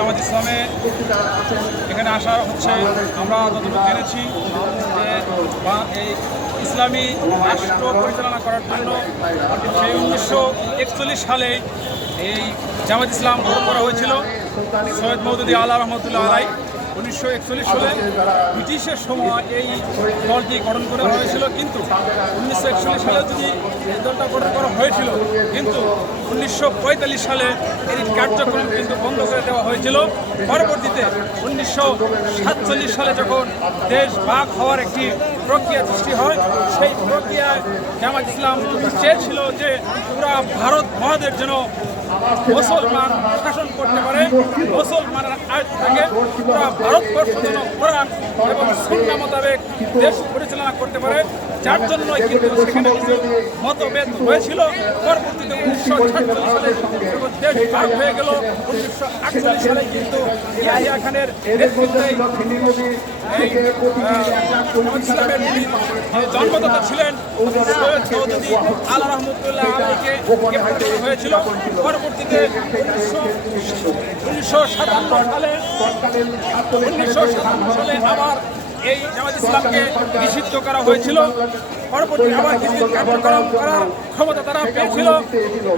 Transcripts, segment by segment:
জামাত ইসলামে এখানে আসা হচ্ছে, আমরা যতটুকু জেনেছি যে এই ইসলামী রাষ্ট্র পরিচালনা করার জন্য সেই 1941 সালে এই জামাত ইসলাম গঠন করা হয়েছিল। সৈয়দ মওদুদী আলা রহমতুল্লাহ আলাই 1941 সালে ব্রিটিশের সময় এই দলটি গঠন করা হয়েছিল, কিন্তু 1941 সালে যদি এই দলটা গঠন করা হয়েছিল, কিন্তু 1945 সালে এর কার্যক্রম কিন্তু বন্ধ করে দেওয়া হয়েছিল। পরবর্তীতে 1947 সালে যখন দেশ ভাগ হওয়ার একটি প্রক্রিয়া সৃষ্টি হয়, সেই প্রক্রিয়ায় জামাত ইসলাম চেয়েছিল যে পুরা ভারত মহাদেশ যেন মুসলমান শাসন করতে পারে, মুসলমানের আয় থাকে, পুরা ভারতবর্ষ যেন কোরআন এবং সুন্নাহ মোতাবেক দেশ পরিচালনা করতে পারে, যার জন্যই কিন্তু সেখানে কিছু মতভেদ হয়েছিল। পরবর্তীতে 1946 সালে দেশ ভাগ হয়ে গেল। 1948 সালে কিন্তু ইয়াহিয়া খানের নেতৃত্বে ইসলামের জন্মদাতা ছিলেন সৈয়দ মওদুদী আলা রহমতুল্লাহ আলাইকে গ্রেফতার করা হয়েছিল। পরবর্তীতে 1957 সালে আবার এই জামাত ইসলামকে নিষিদ্ধ করা হয়েছিল। পরবর্তী আবার কিছু কার্যক্রম করার ক্ষমতা তারা পেয়েছিল।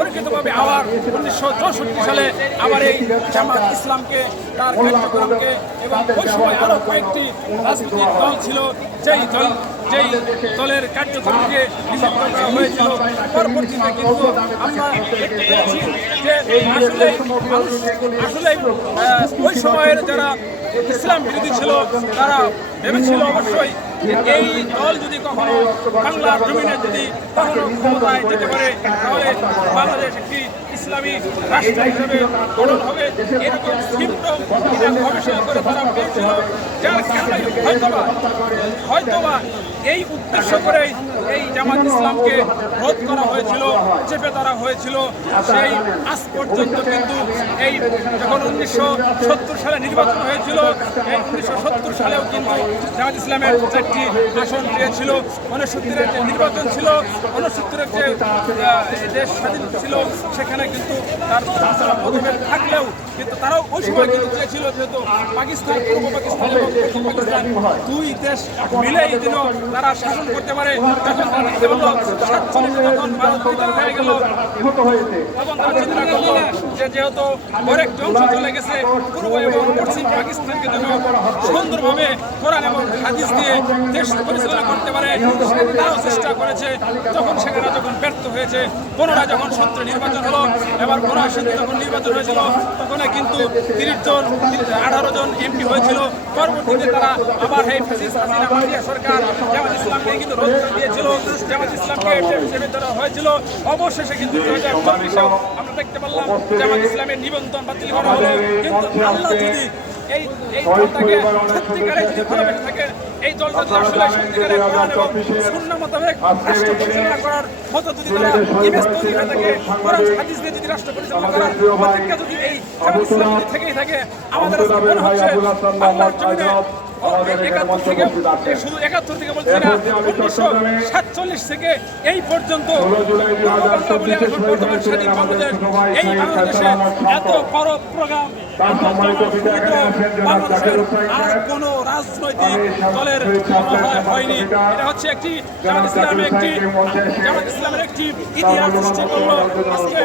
পরিচিতভাবে আবার 1964 সালে আবার এই জামাত ইসলামকে তার কার্যক্রমকে, এবং ওই সময় আরও কয়েকটি রাজনৈতিক দল ছিল যেই দলের কার্যক্রমকে নিষিদ্ধ করা হয়েছিল। পরবর্তীতে কিন্তু আমরা দেখতে পেয়েছি যে আসলে ওই সময়ের যারা ইসলাম বিরোধী ছিল তারা ভেবেছিল অবশ্যই যে এই দল যদি কখনো বাংলার জমিনে যদি কখনো ক্ষমতায় যেতে পারে, তাহলে বাংলাদেশ একটি ইসলামী রাষ্ট্র হিসেবে গঠন হবে। এরকম সিম্পটম গবেষণা করে তারা পেয়েছিল, যার কারণে হয়তোবা এই উদ্দেশ্য করেই এই জামাত ইসলামকে রোধ করা হয়েছিল, চেপে ধরা হয়েছিল। সেই আজ পর্যন্ত কিন্তু এই যখন 1970 সালে নির্বাচন হয়েছিল, এই 1970 সালেও কিন্তু জামাত ইসলামের 4টি আসন পেয়েছিল। 69-এর যে নির্বাচন ছিল, 69-এর যে দেশ স্বাধীন ছিল, সেখানে কিন্তু তার মতভেদ থাকলেও কিন্তু তারাও ওই সময় কিন্তু চেয়েছিল যেহেতু পাকিস্তান, পূর্ব পাকিস্তান এবং পশ্চিম পাকিস্তান দুই দেশ মিলেই যেন তারা শাসন করতে পারে। যখন তারা দেখতে পেল 47 যখন ভারত বিলীন হয়ে গেল, তখন তারা চিন্তা করলো যে যেহেতু অনেকটি অংশ চলে গেছে, পূর্ব এবং পশ্চিম পাকিস্তানকে যেন সুন্দরভাবে কোরআন এবং হাদিস দিয়ে দেশ পরিচালনা করতে পারে, তারাও চেষ্টা করেছে। সেখানে যখন ব্যর্থ হয়েছে, পুনরায় যখন 17 নির্বাচন হলো, এবার 79 যখন নির্বাচন হয়েছিল, তখন কিন্তু 18 জন এমপি হয়েছিল। পরবর্তীতে তারা আবার এই ফ্যাসিস্ট হাসিনা মারিয়া সরকার জামাত ইসলামকে কিন্তু রোধ করে দিয়েছিল, জামাত ইসলামকে চেপে ধরা হয়েছিল। অবশেষে কিন্তু 2024 আমরা দেখতে পারলাম জামাত ইসলামের নিবন্ধন বাতিল করা হলো। কিন্তু আল্লাহ যদি এই দলটাকে সত্যিকারে যদি ভালোবেসে থাকে, এই দলটা যদি আসলে সত্যিকারে কোরআন এবং সুন্নাহ মোতাবেক রাষ্ট্র পরিচালনা করার মতো যদি তারা ইমেজ তৈরি হয়ে থাকে, কোরআন হাদিস দিয়ে যদি রাষ্ট্র পরিচালনা করার প্রতিজ্ঞা যদি এই জামাত ইসলাম যদি থেকেই থাকে, আমাদের মনে হচ্ছে বাংলার জমিনে 71 থেকে বলছি না, 1947 থেকে এই পর্যন্ত স্বাধীন বাংলাদেশ, এই বাংলাদেশে এত বড় প্রোগ্রাম বাংলাদেশের আর কোন রাজনৈতিক দলের হয়নি। এটা হচ্ছে একটি জামাত ইসলামের একটি ইতিহাস সৃষ্টি করলো। আজকে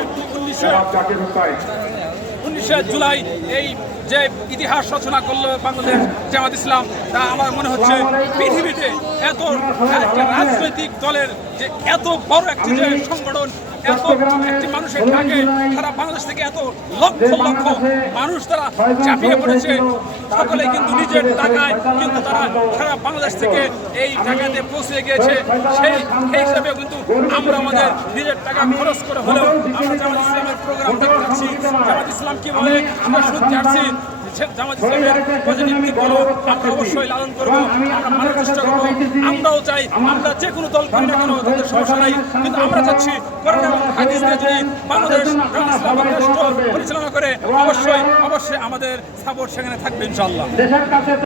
19 জুলাই এই যে ইতিহাস রচনা করলো বাংলাদেশ জামাত ইসলাম, তা আমার মনে হচ্ছে পৃথিবীতে এত একটা রাজনৈতিক দলের যে এত বড় একটি যে সংগঠন, এত একটি মানুষের ডাকে সারা বাংলাদেশ থেকে এত লক্ষ লক্ষ মানুষ তারা চাপিয়ে পড়েছে, সকলে কিন্তু নিজের টাকায় কিন্তু তারা সারা বাংলাদেশ থেকে এই টাকাতে পৌঁছে গিয়েছে। সেই হিসাবেও কিন্তু আমরা আমাদের নিজের টাকা খরচ করে হলেও আমরা জামাত ইসলামের প্রোগ্রাম দেখতে পাচ্ছি। জামাত ইসলাম কি বলে আমরা শুনতে আসছি, জামাত ইসলামের পজিটিভগুলো আমরা অবশ্যই লালন করবো, আমরা মানার চেষ্টা করবো। আমরাও চাই, আমরা যে কোনো দল করি না কেন তাদের সমস্যা নাই, কিন্তু আমরা চাচ্ছি কোরআন এবং হাদিস দিয়ে যদি বাংলাদেশ ইসলামিক রাষ্ট্র পরিচালনা করে, অবশ্যই আমাদের সাপোর্ট সেখানে থাকবে ইনশাআল্লাহ।